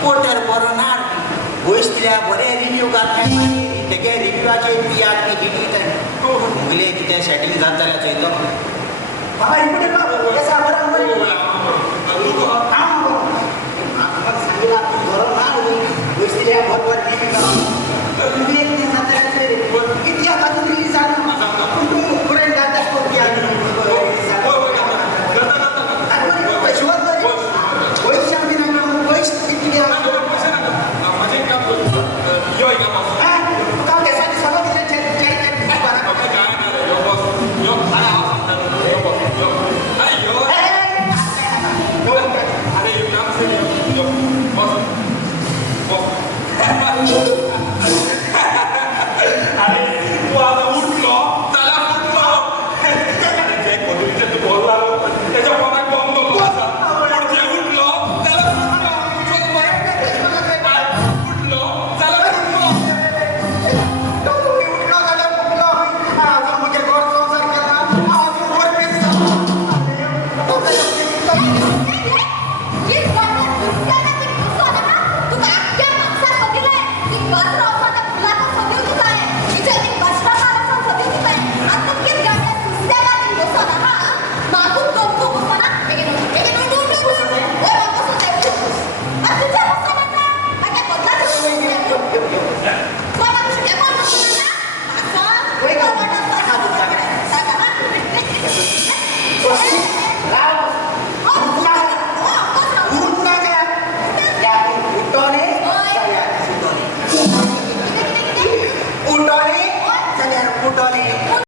reporter बरोवणार गोष्टील्या बरे review घातले तेगे रिव्यूचे पियाक ती हिटीट मुगले कितें सेटिंग जात जाल्यार चयलो बाबा रिपोर्टर बाबा केसा बरं सांगितला तू बरोवणार गोष्टील्या बरोबर रिव्यू मुगले कितें जात जाल्यार किती आता रिलीज जाना पुरेन जाता